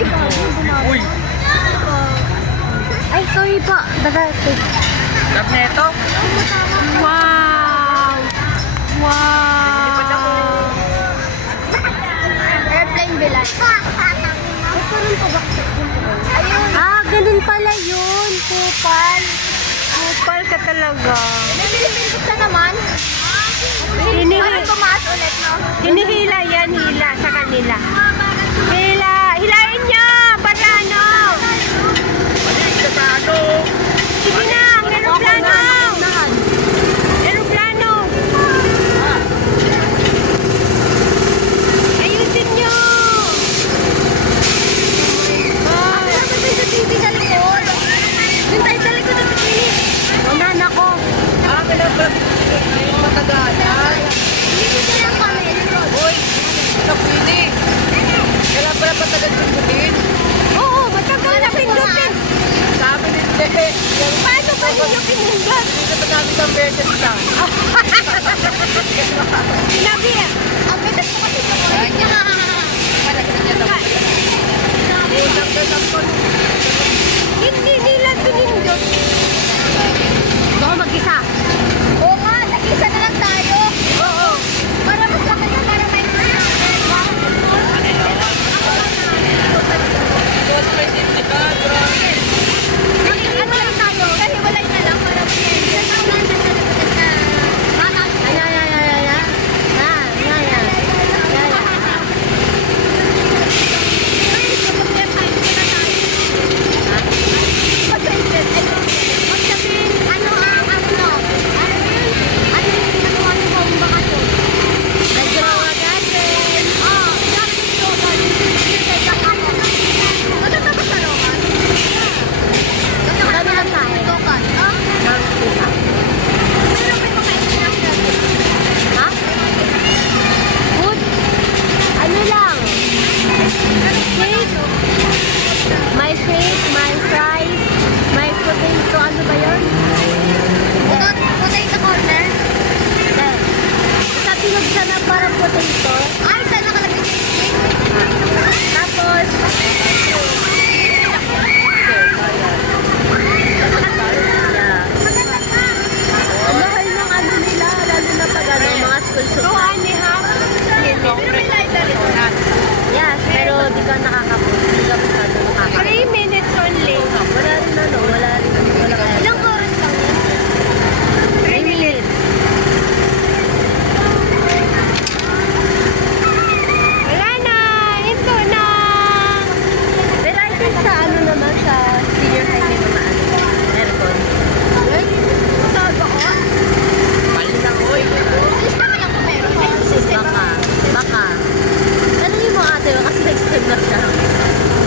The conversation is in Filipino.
Ay, Uy! ay, sorry po. Dagate. Love na ito? Wow! Wow! Airplane bilay. Ayun. Ah, ganun pala yun. Kupal. Kupal ka talaga. Nililipit ka naman. Parang tumaas ulit, no? Hinihila yan, hila sa kanila. Hila! Hilain nyo! Paano? Paano? Sige na! Aeroplano! Aeroplano! Ayusin nyo! Ano ba sa TV sa likod? Doon tayo sa likod ng pilit. Wala na ko. Kailan pala matagalan? Hindi ka lang kami. Uy! Napili! Kailan pala matagal pindutin? Oo, matagal na pindutin. Sabi hindi. Paano ba ninyo pinindot? Hindi na namin ang beses na. Sinabi, Ang bigat mo kasi sa